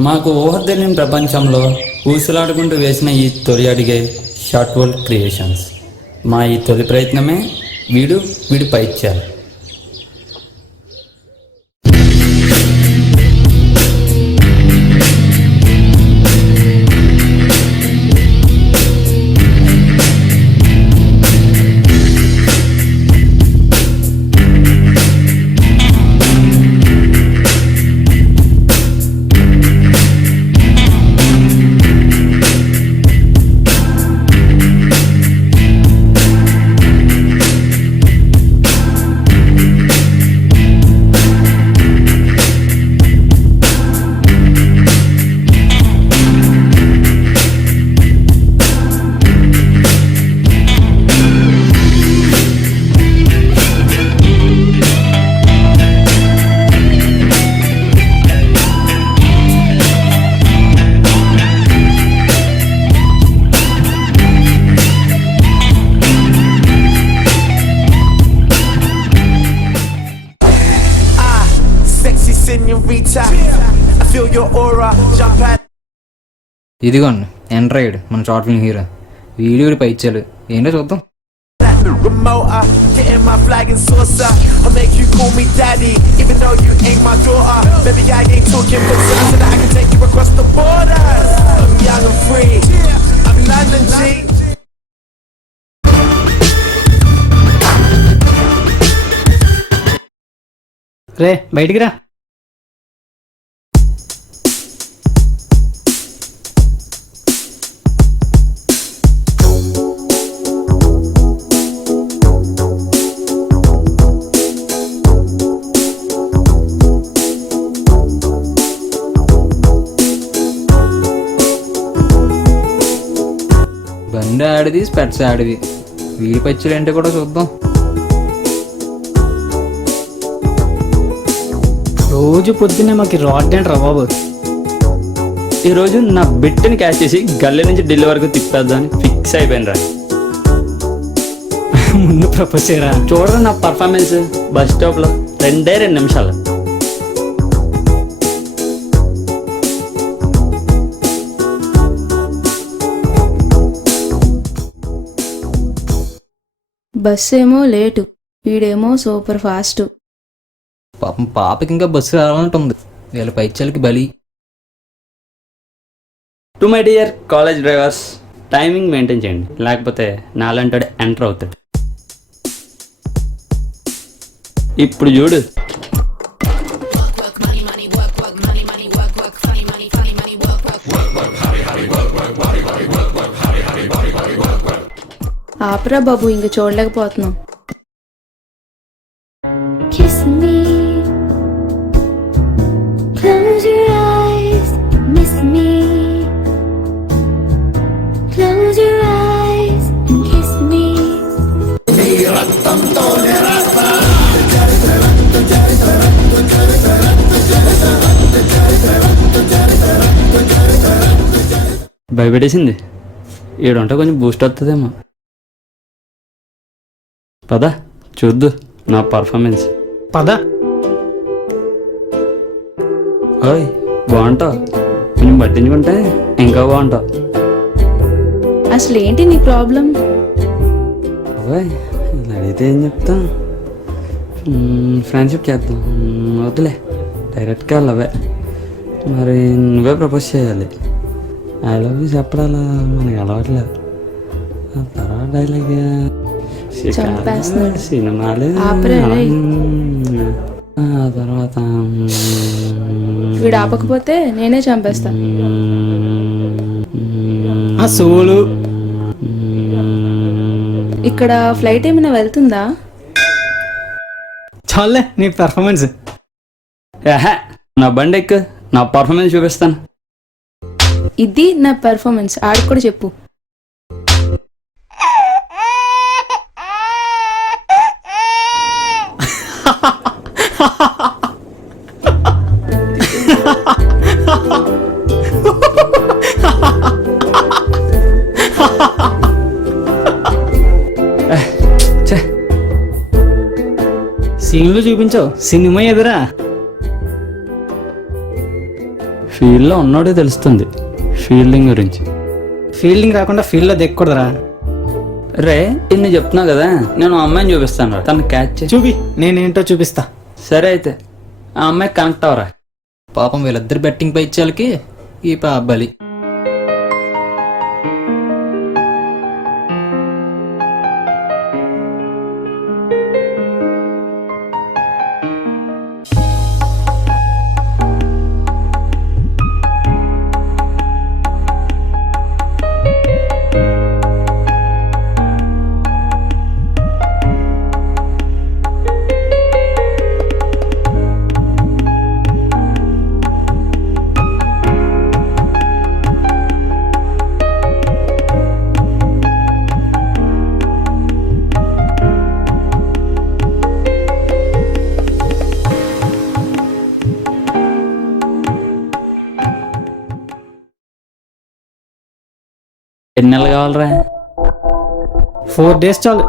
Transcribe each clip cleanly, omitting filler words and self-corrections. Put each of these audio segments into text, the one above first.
మాకు ఊహ తెలియని ప్రపంచంలో ఊసులాడుకుంటూ వేసిన ఈ తొలి అడిగే షార్ట్ వరల్డ్ క్రియేషన్స్. మా ఈ తొలి ప్రయత్నమే వీడి పైచ్యాలు. ఇదిగోండి ఎండ్రాయిడ్ మన షార్ట్ ఫిల్మ్ హీరో. వీడియో పై ఇచ్చాడు, ఏంటో చూద్దాం. రే బయటికి రా. బండి ఆడిది, స్పెట్స్ ఆడిది. వీడి పచ్చులు ఏంటో కూడా చూద్దాం. రోజు పొద్దున్నే మాకు రాడ్ అండ్ రా బాబు. ఈరోజు నా బిట్ని క్యాచ్ చేసి గల్లీ నుంచి ఢిల్లీ వరకు తిప్పేద్దామని ఫిక్స్ అయిపోయిన రా. ముందు ప్రపోజ్ చేయరా. చూడరా నా పర్ఫార్మెన్స్ బస్ స్టాప్లో 2 నిమిషాలు. బస్సు ఏమో లేటు, వీడేమో సూపర్ ఫాస్ట్. పాపం పాపకి ఇంకా బస్సు రావాలంటుంది. వీళ్ళ పైచ్యాలకి బలి. To my dear college drivers, timing maintain చేయండి, లేకపోతే నాలంటాడు ఎంటర్ అవుతాడు. ఇప్పుడు చూడు, ఆపరా బాబు, ఇంక చూడలేకపోతున్నాం. Kiss me, close your eyes, miss me, close your eyes and kiss me. భయపెట్టేసింది. ఈడుంటే కొంచెం బూస్ట్ వస్తుందేమో. పద చూద్దు నా పర్ఫార్మెన్స్. పద. ఓయ్ బాగుంటావు, కొంచెం పట్టించుకుంటే ఇంకా బాగుంటావు. అసలు ఏంటి నీ ప్రాబ్లం? ఓయ్ అడిగితే ఏం చెప్తా, ఫ్రెండ్షిప్ చేద్దాం. వద్దులే, డైరెక్ట్గా లవే. మరి నువ్వే ప్రపోజ్ చేయాలి. ఐ లవ్ యూ చెప్పడాలా మనకి అలవాట్లేదు. తర్వాత డైలాగ్ సినిమాలు, ఆ తర్వాత వీడు ఆపకపోతే నేనే చంపేస్తా. ఆ సోలు. ఇక్కడ ఫ్లైట్ ఏమైనా వెళ్తుందా? చాలే నీ పెర్ఫార్మెన్స్. నా బండి ఎక్కు, నా పర్ఫార్మెన్స్ చూపిస్తాను. ఇది నా పెర్ఫార్మెన్స్, ఆడికి కూడా చెప్పు. సీన్లు చూపించావు, సినిమా ఎదురా. ఫీల్డ్లో ఉన్నోడే తెలుస్తుంది ఫీల్డింగ్ గురించి. ఫీల్డింగ్ రాకుండా ఫీల్డ్లో దిక్కకూడదురా. రే ఇన్ని చెప్తున్నావు కదా, నేను ఆ అమ్మాయిని చూపిస్తాను రా, తను క్యాచ్ చేయి. చూపి, నేనేంటో చూపిస్తా. సరే అయితే ఆ అమ్మాయి కనెక్ట్ అవరా. పాపం వీళ్ళిద్దరు బెట్టింగ్ పై ఇచ్చేళ్ళకి ఈ బలి. ఎన్ని నెలలు కావాలరా? 4 days చాలు.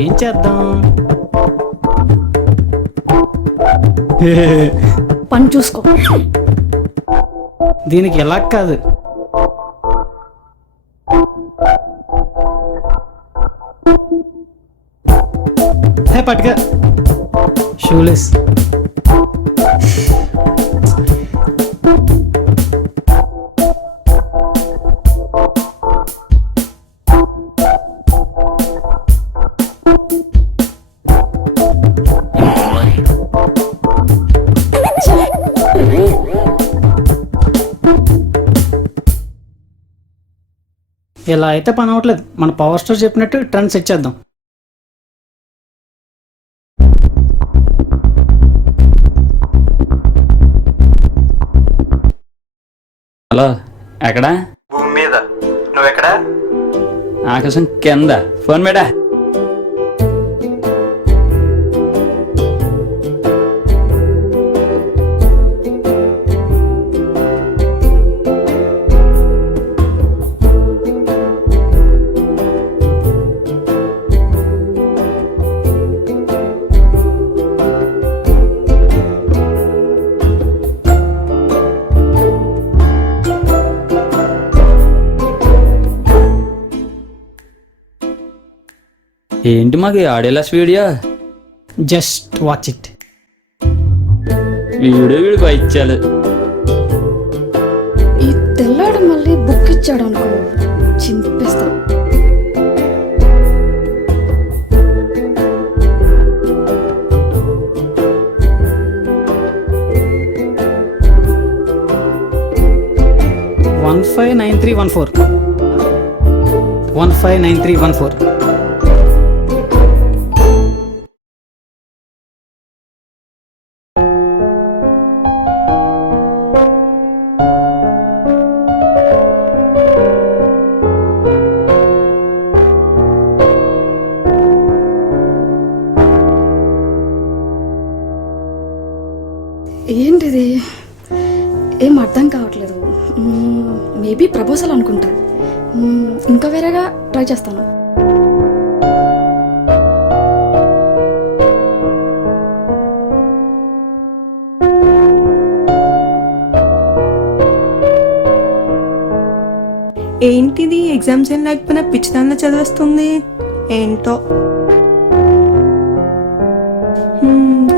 ఏం చేద్దాం? పని చూసుకో. దీనికి ఎలా కాదు. పట్టుగా షూలెస్. ఇలా అయితే పని అవ్వట్లేదు. మన పవర్ స్టార్ చెప్పినట్టు ట్రెండ్ సెట్ చేద్దాం. హలో, ఎక్కడా? భూమి మీద. నువ్వెక్కడా? ఆకాశం కింద. ఫోన్ మేడా. ఏంటి మాకు ఆడియోలెస్ వీడియో? Just watch it. వీడు ఇచ్చాడు. ఈ తెల్లాడు మళ్ళీ బుక్ ఇచ్చాడు అనుకో, చింపేస్తా. వన్ 159314 159314. ఏంటిది? ఏం అర్థం కావట్లేదు. మేబీ ప్రపోజల్ అనుకుంటా. ఇంకా వేరేగా ట్రై చేస్తాను. ఏంటిది ఎగ్జామ్స్ ఏం లేకపోయినా పిచ్చిదాన్న చదివేస్తుంది ఏంటో.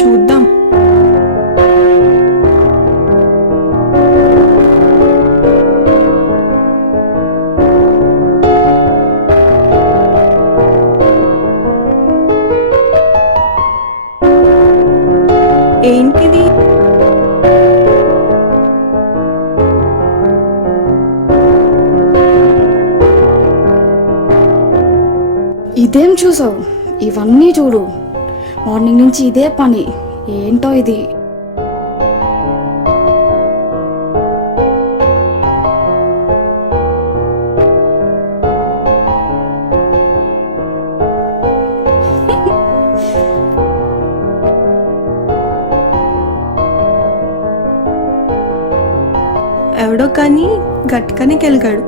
చూద్దాం. ఏంటిది? ఇదేం చూసావు? ఇవన్నీ చూడు, మార్నింగ్ నుంచి ఇదే పని. ఏంటో ఇది. ఎవడో కానీ గట్టిగానే కెలిగాడు.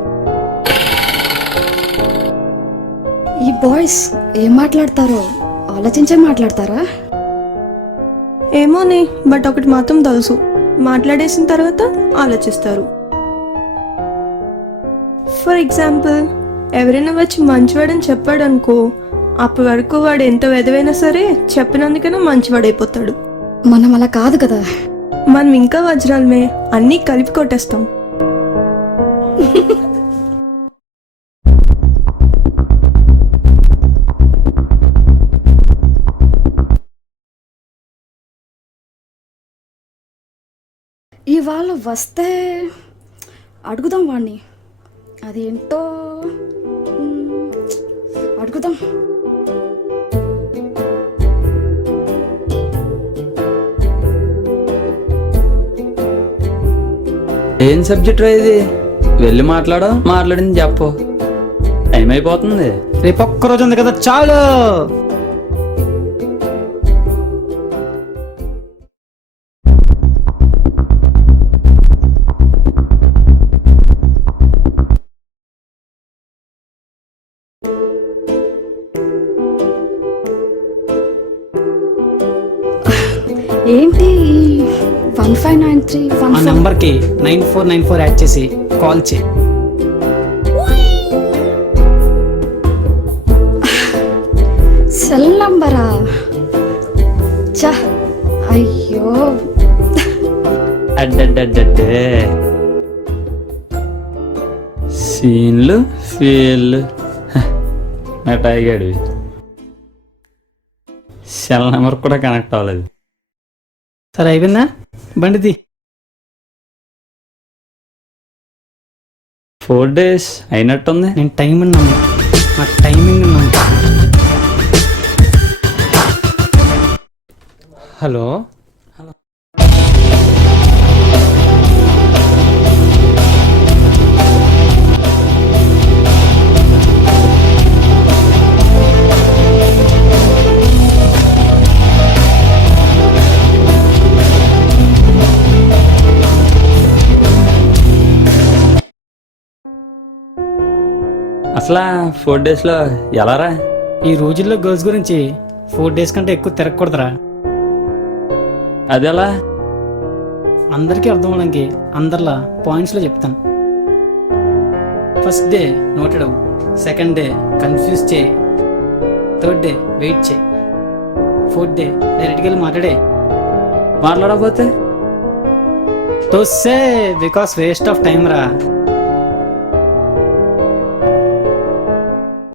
ఈ బాయ్స్ ఏం మాట్లాడతారో ఆలోచించే మాట్లాడతారా? ఏమోనే, బట్ ఒకటి మాత్రం తెలుసు, మాట్లాడేసిన తర్వాత ఆలోచిస్తారు. ఫర్ ఎగ్జాంపుల్, ఎవరైనా వచ్చి మంచివాడని చెప్పాడు అనుకో, అప్పటి వరకు వాడు ఎంత వెదవైనా సరే చెప్పినందుకైనా మంచివాడైపోతాడు. మనం అలా కాదు కదా. మనం ఇంకా వజ్రాలమే, అన్నీ కలిపి కొట్టేస్తాం. ఇవాళ వస్తే అడుగుదాం వాడిని, అదేంటో అడుగుదాం. ఏం సబ్జెక్ట్ రా ఇది? వెళ్ళి మాట్లాడింది చెప్పు, టైం అయిపోతుంది. రేపు ఒక్కరోజు ఉంది కదా చాలు. ఏంటి 1593 ఆ నెంబర్కి 9494 యాడ్ చేసి కాల్ చేయి. సెల్ నంబరా? చా, అయ్యో. అడ్డడ్డడ్డే సీన్లు ఫీల్లు మిఠాయి గడివి. సెల్ నెంబర్ కూడా కనెక్ట్ అవ్వలేదు. సరే అయిపోయిందా? బండిది 4 days అయినట్టుంది. నేను టైం నమ్ము, నా టైమింగ్ నమ్ము. హలో, అసలు 4 daysలో ఎలా రా? ఈ రోజుల్లో గర్ల్స్ గురించి 4 days కంటే ఎక్కువ తిరగకూడదురా. అదెలా? అందరికీ అర్థం అవడానికి అందరిలా పాయింట్స్లో చెప్తాను. ఫస్ట్ డే నోటెడ్ అవ్వు, సెకండ్ డే కన్ఫ్యూజ్ చేయి, థర్డ్ డే వెయిట్ చేయి, ఫోర్త్ డే డైరెక్ట్గా వెళ్ళి మాట్లాడకపోతే తో say because waste of time రా.